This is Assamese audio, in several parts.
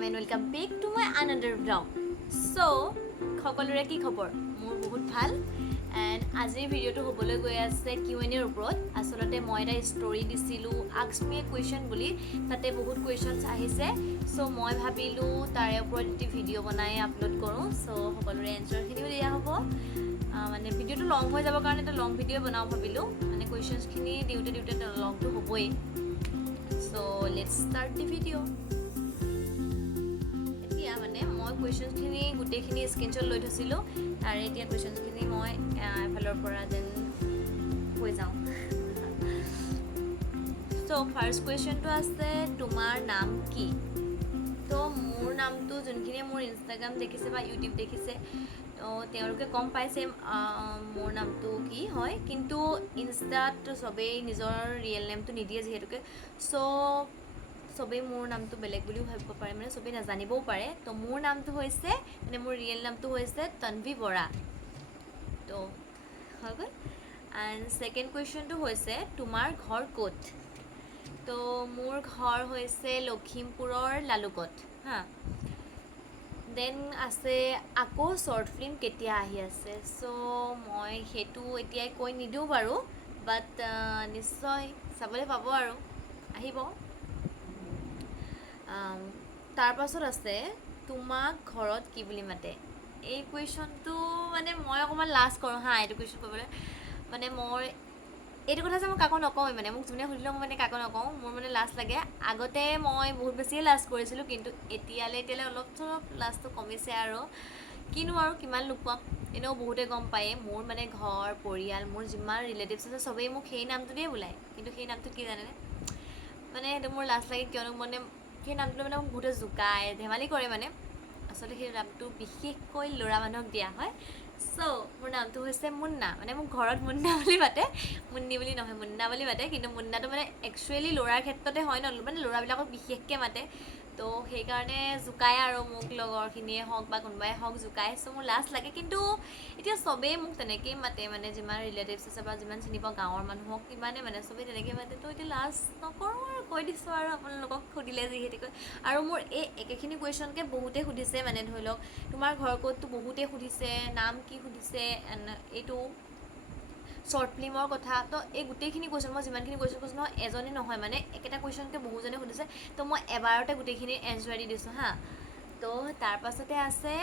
welcome back to my another vlog. So, সকলোৰে কি খবৰ? মোৰ বহুত ভাল and আজিৰ ভিডিওটো হ'বলৈ গৈ আছে Q&A ৰ ওপৰত। আসলতে মই এটা ষ্টৰী দিছিলো ask me a question বুলি, তাতে বহুত কোৱেশ্চনছ আহিছে। সো মই ভাবিলো তাৰে ওপৰত এটা ভিডিও বনাই আপলোড কৰো। সো সকলোৰে এনসাৰখিনিও দিয়া হ'ব। মানে ভিডিওটো লং হৈ যাব কাৰণে এটা লং ভিডিও বনাও ভাবিলো। মানে কোৱেশ্চনছখিনি দিউতে লংটো হ'বই। So, let's start the video. মানে মই কোৱেশ্চনছখিনি গোটেইখিনি স্ক্ৰীনশ্বট লৈ থৈছিলোঁ তাৰে এতিয়া কোৱেশ্চনছখিনি মই এফালৰ পৰা যেন কৈ যাওঁ। চ' ফাৰ্ষ্ট কুৱেশ্যনটো আছে তোমাৰ নাম কি? তো মোৰ নামটো যোনখিনিয়ে মোৰ ইনষ্টাগ্ৰাম দেখিছে বা ইউটিউব দেখিছে তো তেওঁলোকে গম পাইছে মোৰ নামটো কি হয়, কিন্তু ইনষ্টাত চবেই নিজৰ ৰিয়েল নেমটো নিদিয়ে যিহেতুকে। চ' চবেই মোৰ নামটো বেলেগ বুলিও ভাবিব পাৰে, মানে চবেই নাজানিবও পাৰে। তো মোৰ নামটো হৈছে মানে মোৰ ৰিয়েল নামটো হৈছে তন্বী বৰা। তো হৈ গ'ল। এণ্ড ছেকেণ্ড কুৱেশ্যনটো হৈছে তোমাৰ ঘৰ ক'ত? তো মোৰ ঘৰ হৈছে লখিমপুৰৰ লালুকত হা। দেন আছে আকৌ শ্বৰ্ট ফিল্ম কেতিয়া আহি আছে? চ' মই সেইটো এতিয়াই কৈ নিদিওঁ বাৰু, বাট নিশ্চয় চাবলৈ পাব আৰু আহিব। তাৰপাছত আছে তোমাক ঘৰত কি বুলি মাতে? এই কুৱেশ্যনটো মানে মই অকণমান লাজ কৰোঁ হা এইটো কুৱেশ্যন কৰিবলৈ। মানে মই এইটো কথা যে মই কাকো নকওঁৱেই, মানে মোক যোনে সুধিলেও মই মানে কাকো নকওঁ, মোৰ মানে লাজ লাগে। আগতে মই বহুত বেছিয়ে লাজ কৰিছিলোঁ, কিন্তু এতিয়ালৈ অলপ চলপ লাজটো কমিছে আৰু কিনো আৰু কিমান লুকুৱাম। এনেও বহুতে গম পায়ে মোৰ মানে ঘৰ পৰিয়াল মোৰ যিমান ৰিলেটিভছ আছে চবেই মোক সেই নামটো দিয়ে বোলাই, কিন্তু সেই নামটো কি জানেনে? মানে সেইটো মোৰ লাজ লাগে, কিয়নো মানে সেই নামটো মানে মোক বহুতে জোকায় ধেমালি কৰে। মানে আচলতে সেই নামটো বিশেষকৈ ল'ৰা মানুহক দিয়া হয়। চ' মোৰ নামটো হৈছে মুন্না। মানে মোক ঘৰত মুন্না বুলি মাতে, মুন্নি বুলি নহয়, মুন্না বুলি মাতে। কিন্তু মুন্নাটো মানে একচুৱেলি ল'ৰাৰ ক্ষেত্ৰতে হয় ন, মানে ল'ৰাবিলাকক বিশেষকৈ মাতে। তো সেইকাৰণে জোকায় আৰু মোক লগৰখিনিয়ে হওক বা কোনোবাই হওক জোকায়। চ' মোৰ লাজ লাগে, কিন্তু এতিয়া চবেই মোক তেনেকেই মাতে, মানে যিমান ৰিলেটিভছ আছে বা যিমান চিনি পাওঁ গাঁৱৰ মানুহক ইমানে মানে চবেই তেনেকৈ মাতে। তো এতিয়া লাজ নকৰোঁ আৰু কৈ দিছোঁ আৰু আপোনালোকক সুধিলে যিহেতুকৈ। আৰু মোৰ এই একেখিনি কুৱেশ্যনকে বহুতে সুধিছে, মানে ধৰি লওক তোমাৰ ঘৰ ক'তটো বহুতে সুধিছে, নাম কি সুধিছে, এইটো শ্বৰ্ট ফিল্মৰ কথা। তো এই গোটেইখিনি কুৱেশ্যন মই যিমানখিনি কুৱেশ্যন কৈছোঁ নহয় এজনে নহয়, মানে একেটা কুৱেশ্যনকে বহুজনে সুধিছে। তো মই এবাৰতে গোটেইখিনি এনচাৰ দি দিছোঁ হা। তো তাৰপাছতে আছে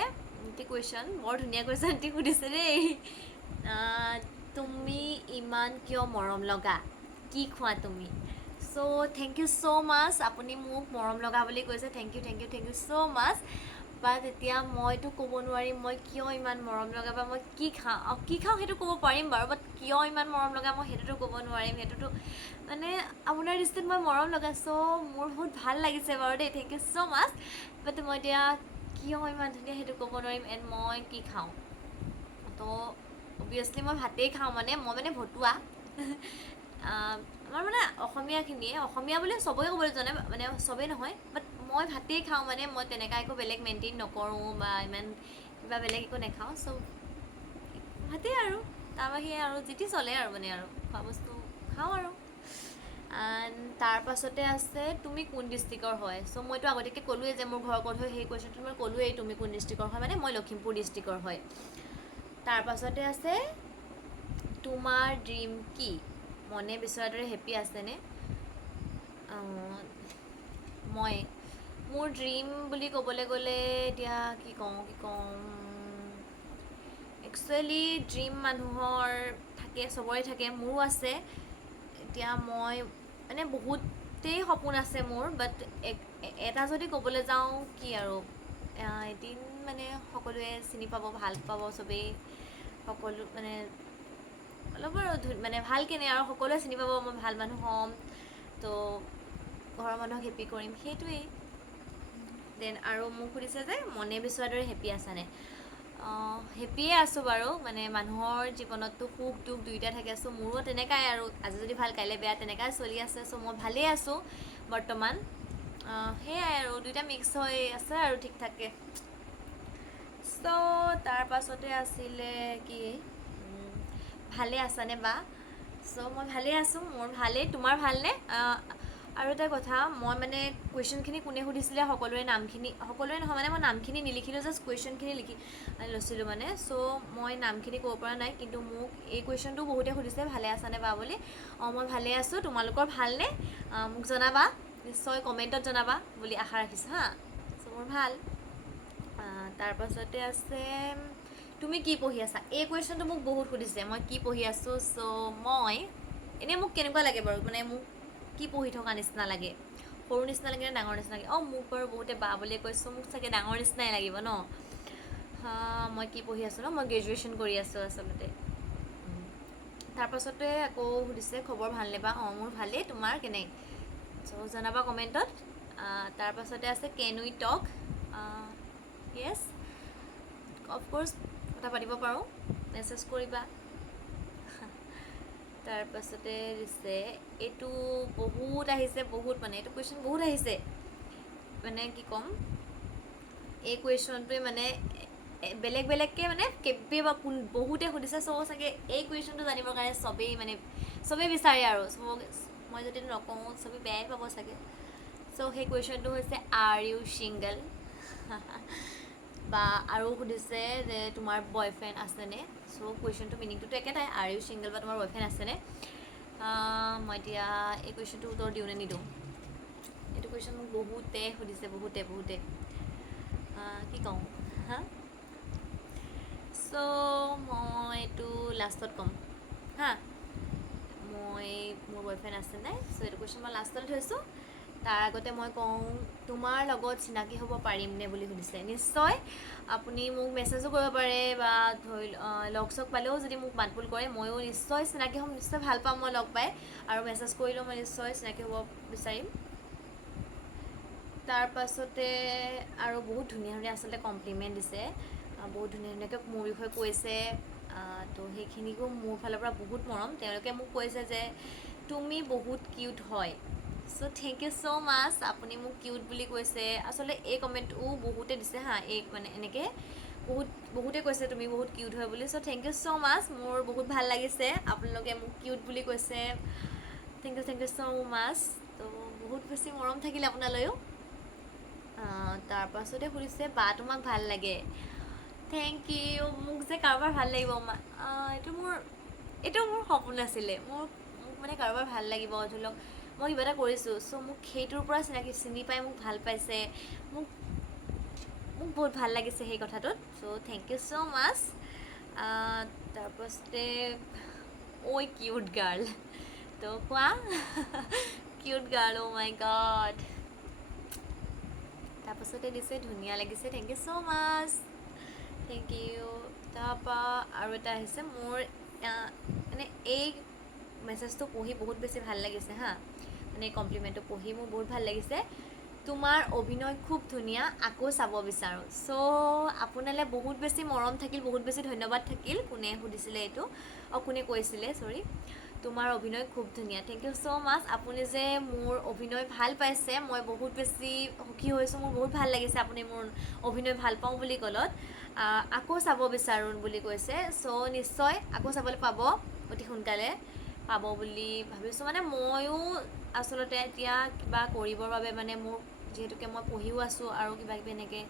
এটি কুৱেশ্যন, বৰ ধুনীয়া কুৱেশ্যন এটি সুধিছে দেই। তুমি ইমান কিয় মৰম লগা? কি খোৱা তুমি? চ' থেংক ইউ ছ' মাছ, আপুনি মোক মৰম লগা বুলি কৈছে। থেংক ইউ ছ' মাছ। বাট এতিয়া মইতো ক'ব নোৱাৰিম মই কিয় ইমান মৰম লগা বা মই কি খাওঁ সেইটো ক'ব পাৰিম বাৰু, বাট কিয় ইমান মৰম লগা মই সেইটোতো ক'ব নোৱাৰিম। সেইটোতো মানে আপোনাৰ দৃষ্টিত মই মৰম লগা। চ' মোৰ বহুত ভাল লাগিছে বাৰু দেই, থেংক ইউ ছ' মাছ। বাট মই এতিয়া কিয় ইমান ধুনীয়া সেইটো ক'ব নোৱাৰিম। এণ্ড মই কি খাওঁ? তো অবভিয়াছলি মই ভাতেই খাওঁ। মানে মই মানে ভতুৱা আমাৰ মানে অসমীয়াখিনিয়ে, অসমীয়া বুলি চবেই ক'বলৈ জানে, মানে চবেই নহয়, বাট মই ভাতেই খাওঁ। মানে মই তেনেকুৱা একো বেলেগ মেইনটেইন নকৰোঁ বা ইমান কিবা বেলেগ একো নাখাওঁ। চ' ভাতেই আৰু তাৰ বাহিৰে আৰু যি টি চলে আৰু মানে আৰু খোৱা বস্তু খাওঁ আৰু। তাৰপাছতে আছে তুমি কোন ডিষ্ট্ৰিক্টৰ হয়? চ' মইতো আগতীয়াকৈ ক'লোৱেই যে মোৰ ঘৰ ক'ত হয়, সেই কুৱেশ্যনটো মই ক'লোৱেই তুমি কোন ডিষ্ট্ৰিক্টৰ হয়, মানে মই লখিমপুৰ ডিষ্ট্ৰিক্টৰ হয়। তাৰপাছতে আছে তোমাৰ ড্ৰিম কি? মনে বিচৰাৰ দৰে হেপী আছেনে? মোৰ ড্ৰিম বুলি ক'বলৈ গ'লে এতিয়া কি কওঁ একচুৱেলি ড্ৰিম মানুহৰ থাকে, চবৰে থাকে, মোৰো আছে। এতিয়া মই মানে বহুতেই সপোন আছে মোৰ, বাট এটা যদি ক'বলৈ যাওঁ কি আৰু এদিন মানে সকলোৱে চিনি পাব, ভাল পাব চবেই, সকলো মানে অলপ আৰু মানে ভালকেনে আৰু সকলোৱে চিনি পাব, মই ভাল মানুহ হ'ম, তো ঘৰৰ মানুহক হেপী কৰিম, সেইটোৱেই। দেন আৰু মোক সুধিছে যে মনে বিচৰাৰ দৰে হেপী আছানে? হেপিয়ে আছোঁ বাৰু। মানে মানুহৰ জীৱনততো সুখ দুখ দুয়োটা থাকে। চ' মোৰো তেনেকাই আৰু আজি যদি ভাল কাইলৈ বেয়া তেনেকাই চলি আছে। চ' মই ভালেই আছোঁ বৰ্তমান। সেয়াই আৰু দুয়োটা মিক্স হৈ আছে আৰু ঠিক ঠাকে। চ' তাৰপাছতে আছিলে কি ভালে আছানে বা? চ' মই ভালেই আছোঁ, মোৰ ভালেই। তোমাৰ ভালনে? আৰু এটা কথা, মই মানে কুৱেশ্যনখিনি কোনে সুধিছিলে সকলোৰে নামখিনি, সকলোৰে নহয় মানে মই নামখিনি নিলিখিলোঁ, জাষ্ট কুৱেশ্যনখিনি লিখি লৈছিলোঁ মানে। চ' মই নামখিনি ক'ব পৰা নাই, কিন্তু মোক এই কুৱেশ্যনটো বহুতে সুধিছে ভালে আছানে বা বুলি। মই ভালে আছোঁ, তোমালোকৰ ভালনে? মোক জনাবা, নিশ্চয় কমেণ্টত জনাবা বুলি আশা ৰাখিছোঁ হা। চ' মোৰ ভাল। তাৰপাছতে আছে তুমি কি পঢ়ি আছা? এই কুৱেশ্যনটো মোক বহুত সুধিছে, মই কি পঢ়ি আছোঁ। চ' মই এনেই মোক কেনেকুৱা লাগে বাৰু, মানে মোক কি পঢ়ি থকা নিচিনা লাগে, সৰু নিচিনা লাগে নে ডাঙৰ নিচিনা লাগে? মোক বাৰু বহুতে বা বুলিয়ে কৈছোঁ, মোক চাগে ডাঙৰ নিচিনাই লাগিব ন। মই কি পঢ়ি আছোঁ ন, মই গ্ৰেজুৱেশ্যন কৰি আছোঁ আচলতে। তাৰপাছতে আকৌ সুধিছে খবৰ ভালনে বা? মোৰ ভালেই, তোমাৰ কেনে? চ' জনাবা কমেণ্টত। তাৰপাছতে আছে কেন উই টক? য়েছ, অফক'ৰ্ছ কথা পাতিব পাৰোঁ, মেছেজ কৰিবা। তাৰপাছতে দিছে, এইটো বহুত আহিছে, বহুত মানে এইটো কুৱেশ্যন বহুত আহিছে, মানে কি ক'ম, এই কুৱেশ্যনটোৱে মানে বেলেগ বেলেগকৈ মানে কেতিয়াবা বহুতে সুধিছে। চ' চাগে এই কুৱেশ্যনটো জানিবৰ কাৰণে চবেই বিচাৰে আৰু মই যদি নকওঁ চবেই বেয়াই পাব চাগে। চ' সেই কুৱেশ্যনটো হৈছে আৰ ইউ ছিংগল? বা আৰু সুধিছে যে তোমাৰ বয়ফ্ৰেণ্ড আছেনে? চ' কুৱেশ্যনটো মিনিংটোতো একেটাই, আৰ ইউ ছিংগল বা তোমাৰ বয়ফ্ৰেণ্ড আছেনে? মই এতিয়া এই কুৱেশ্যনটো উত্তৰ দিওঁ নে নিদিওঁ? এইটো কুৱেশ্যন মোক বহুতে সুধিছে, বহুতে কি কওঁ হা। চ' মই এইটো লাষ্টত ক'ম হা, মোৰ বয়ফ্ৰেণ্ড আছে নাই। চ' এইটো কুৱেশ্যন মই লাষ্টলৈ থৈছোঁ। তাৰ আগতে মই কওঁ, তোমাৰ লগত চিনাকি হ'ব পাৰিমনে বুলি সুধিছে। নিশ্চয়, আপুনি মোক মেছেজো কৰিব পাৰে বা ধৰি লগ চগ পালেও যদি মোক মাত বোল কৰে, ময়ো নিশ্চয় চিনাকি হ'ম, নিশ্চয় ভাল পাম মই লগ পাই, আৰু মেছেজ কৰিলেও মই নিশ্চয় চিনাকি হ'ব বিচাৰিম। তাৰপাছতে আৰু বহুত ধুনীয়া ধুনীয়া আচলতে কমপ্লিমেণ্ট দিছে, বহুত ধুনীয়া ধুনীয়াকৈ মোৰ বিষয়ে কৈছে। তো সেইখিনিকো মোৰ ফালৰ পৰা বহুত মৰম। তেওঁলোকে মোক কৈছে যে তুমি বহুত কিউট হয়। চ' থেংক ইউ ছ' মাছ, আপুনি মোক কিউট বুলি কৈছে। আচলতে এই কমেণ্টটো বহুতে দিছে হা, এই মানে এনেকৈ বহুতে কৈছে তুমি বহুত কিউট হয় বুলি। চ' থেংক ইউ ছ' মাছ, মোৰ বহুত ভাল লাগিছে আপোনালোকে মোক কিউট বুলি কৈছে। থেংক ইউ ছ' মাছ। তো বহুত বেছি মৰম থাকিলে আপোনালৈও। তাৰপাছতে সুধিছে বা তোমাক ভাল লাগে? Thank you. মোক যে কাৰোবাৰ ভাল লাগিব, এইটো মোৰ সপোন আছিলে, মোক মানে কাৰোবাৰ ভাল লাগিব, ধৰি লওক মই কিবা এটা কৰিছোঁ, চ' মোক সেইটোৰ পৰা চিনি পাই মোক ভাল পাইছে, মোক বহুত ভাল লাগিছে সেই কথাটোত। So' thank you so' much. তাৰপাছতে ঐ কিউট গাৰ্ল, তো কোৱা cute girl, oh' my god. তাৰপাছতে দিছে ধুনীয়া লাগিছে, thank you so' much, thank you. তাৰপৰা আৰু এটা আহিছে, মোৰ মানে এই মেছেজটো পঢ়ি বহুত বেছি ভাল লাগিছে হা, মানে কমপ্লিমেণ্টটো পঢ়ি মোৰ বহুত ভাল লাগিছে। তোমাৰ অভিনয় খুব ধুনীয়া, আকৌ চাব বিচাৰোঁ। চ' আপোনালৈ বহুত বেছি মৰম থাকিল, বহুত বেছি ধন্যবাদ থাকিল কোনে সুধিছিলে এইটো, কোনে কৈছিলে চৰি। তোমাৰ অভিনয় খুব ধুনীয়া, থেংক ইউ ছ' মাছ। আপুনি যে মোৰ অভিনয় ভাল পাইছে, মই বহুত বেছি সুখী হৈছোঁ, মোৰ বহুত ভাল লাগিছে আপুনি মোৰ অভিনয় ভাল পাওঁ বুলি ক'লত। আকৌ চাব বিচাৰোঁ বুলি কৈছে। চ' নিশ্চয় আকৌ চাবলৈ পাব, অতি সোনকালে পাব বুলি ভাবিছোঁ। মানে ময়ো আচলতে এতিয়া কিবা কৰিবৰ বাবে মানে মোৰ যিহেতুকে মই পঢ়িও আছোঁ আৰু কিবা কিবি এনেকৈ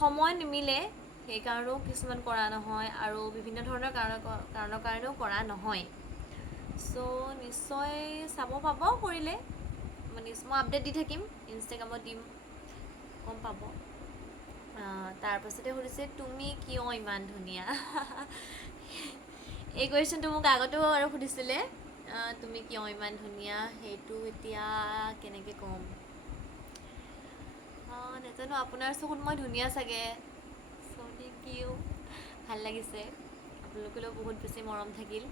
সময় নিমিলে, সেইকাৰণেও কিছুমান কৰা নহয়, আৰু বিভিন্ন ধৰণৰ কাৰণৰ কাৰণেও কৰা নহয়। চ' নিশ্চয় চাব পাব কৰিলে, মই আপডেট দি থাকিম, ইনষ্টাগ্ৰামত দিম, গম পাব। তাৰপাছতে সুধিছে তুমি কিয় ইমান ধুনীয়া? এই কুৱেশ্যনটো মোক আগতেও আৰু সুধিছিলে, তুমি কিয় ইমান ধুনীয়া, সেইটো এতিয়া কেনেকৈ ক'ম, নাজানো, আপোনাৰ চকুত মই ধুনীয়া চাগে। চ' থেংক ইউ, ভাল লাগিছে, আপোনালোকলৈও বহুত বেছি মৰম থাকিল।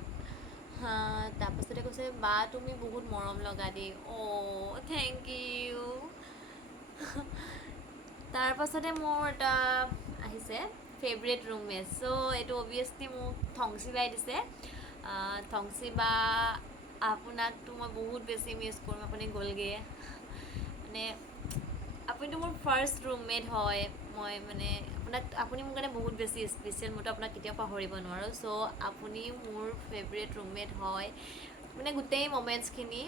তাৰপাছতে কৈছে বা তুমি বহুত মৰম লগা দেই। অ' থেংক ইউ। তাৰপাছতে মোৰ এটা আহিছে ফেভৰেট ৰুমমেট। চ' এইটো অভিয়াছলি মোক থংচী বাই দিছে। থংচী বা, আপোনাকতো মই বহুত বেছি মিছ কৰোঁ, আপুনি গ'লগৈ। মানে আপুনিতো মোৰ ফাৰ্ষ্ট ৰুমমেট হয়, মই মানে আপুনি মোৰ কাৰণে বহুত বেছি স্পেচিয়েল, মইতো আপোনাক কেতিয়াও পাহৰিব নোৱাৰোঁ। চ' আপুনি মোৰ ফেভৰেট ৰুমমেট হয়, মানে গোটেই মমেণ্টছখিনি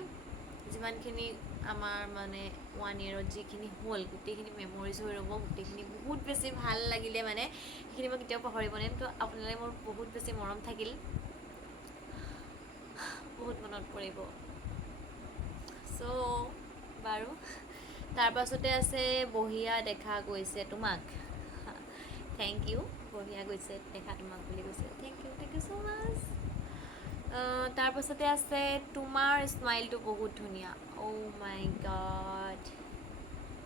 যিমানখিনি আমাৰ মানে 1 yearত যিখিনি হ'ল গোটেইখিনি মেমৰিজ হৈ ৰ'ব, গোটেইখিনি বহুত বেছি ভাল লাগিলে মানে, সেইখিনি মই কেতিয়াও পাহৰিব নোৱাৰিম। তো আপোনালৈ মোৰ বহুত বেছি মৰম থাকিল, বহুত মনত পৰিব। চ' বাৰু, তাৰপাছতে আছে বঢ়িয়া দেখা গৈছে তোমাক। থেংক ইউ, বঢ়িয়া গৈছে দেখা তোমাক বুলি কৈছে, থেংক ইউ ছ' মাছ। তাৰপাছতে আছে তোমাৰ স্মাইলটো বহুত ধুনীয়া। অ' মাই গড,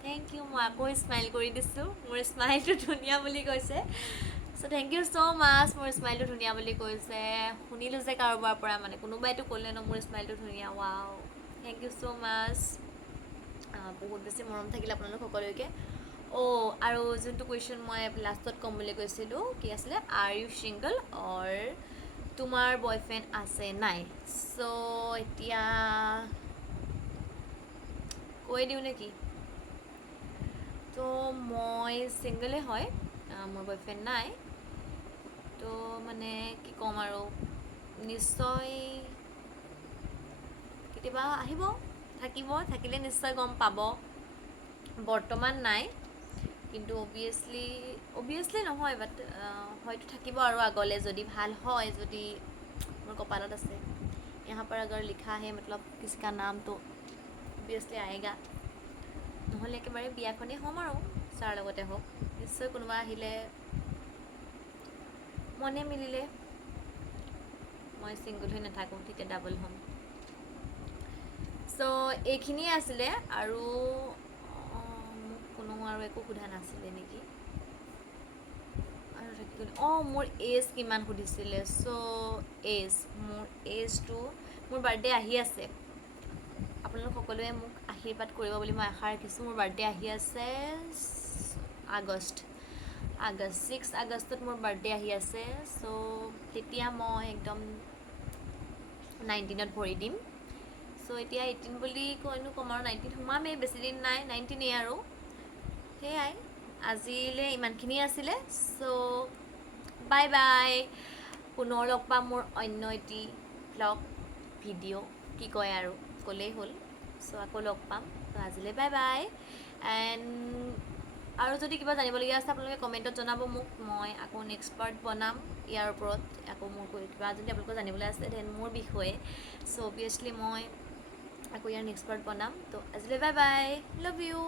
থেংক ইউ। মই আকৌ স্মাইল কৰি দিছোঁ, মোৰ স্মাইলটো ধুনীয়া বুলি কৈছে। চ' থেংক ইউ ছ' মাছ, মোৰ স্মাইলটো ধুনীয়া বুলি কৈছে। শুনিলোঁ যে কাৰোবাৰ পৰা, মানে কোনোবাইতো ক'লে ন মোৰ স্মাইলটো ধুনীয়া। ৱাও, থেংক ইউ ছ' মাছ। বহুত বেছি মৰম থাকিলে আপোনালোক সকলোকে। অ' আৰু যোনটো কুৱেশ্যন মই লাষ্টত ক'ম বুলি কৈছিলোঁ, কি আছিলে, আৰ ইউ ছিংগল অৰ তোমাৰ বয়ফ্ৰেণ্ড আছে নাই? চ' এতিয়া কৈ দিওঁ নেকি? তো মই ছিংগলে হয়, মোৰ বয়ফ্ৰেণ্ড নাই। তো মানে কি ক'ম আৰু, নিশ্চয় কেতিয়াবা আহিব, থাকিলে নিশ্চয় গম পাব। বৰ্তমান নাই, কিন্তু অবভিয়াছলি নহয়, বাট হয়তো থাকিব আৰু আগলৈ, যদি ভাল হয়, যদি মোৰ কপালত আছে। यहाँ पर अगर लिखा है मतलब किसी का नाम तो অবভিয়াছলি আয়েগা। নহ'লে একেবাৰে বিয়াখনেই হ'ম আৰু যাৰ লগতে হওক, নিশ্চয় কোনোবা আহিলে মনে মিলিলে, মই ছিংগল হৈ নাথাকোঁ, তেতিয়া ডাবল হ'ম। চ' এইখিনিয়ে আছিলে, আৰু মোক কোনো আৰু একো সোধা নাছিলে নেকি? আৰু থাকি গ'ল, মোৰ এজ কিমান সুধিছিলে। চ' মোৰ এজটো, মোৰ বাৰ্থডে আহি আছে, আপোনালোক সকলোৱে মোক আশীৰ্বাদ কৰিব বুলি মই আশা ৰাখিছোঁ। মোৰ বাৰ্থডে আহি আছে আগষ্ট 6 আগষ্টত মোৰ বাৰ্থডে আহি আছে। চ' তেতিয়া মই একদম 19ত ভৰি দিম। চ' এতিয়া 18 বুলি কৈনো ক'ম আৰু, 19 সোমামেই, বেছিদিন নাই, 19 আৰু সেয়াই। আজিলৈ ইমানখিনিয়ে আছিলে। চ' বাই বাই, পুনৰ লগ পাম মোৰ অন্য এটি ব্লগ ভিডিঅ', কি কয় আৰু ক'লেই হ'ল। চ' আকৌ লগ পাম। ত' আজিলৈ বাই বাই। এণ্ড আৰু যদি কিবা জানিবলগীয়া আছে আপোনালোকে কমেণ্টত জনাব মোক, মই আকৌ নেক্সট পাৰ্ট বনাম ইয়াৰ ওপৰত। আকৌ মোৰ কিবা যদি আপোনালোকৰ জানিবলৈ আছে দেন মোৰ বিষয়ে, চ' অবভিয়াছলি মই আকৌ ইয়াৰ নেক্সট পাৰ্ট বনাম। ত' আজিলৈ বাই বাই, লাভ ইউ।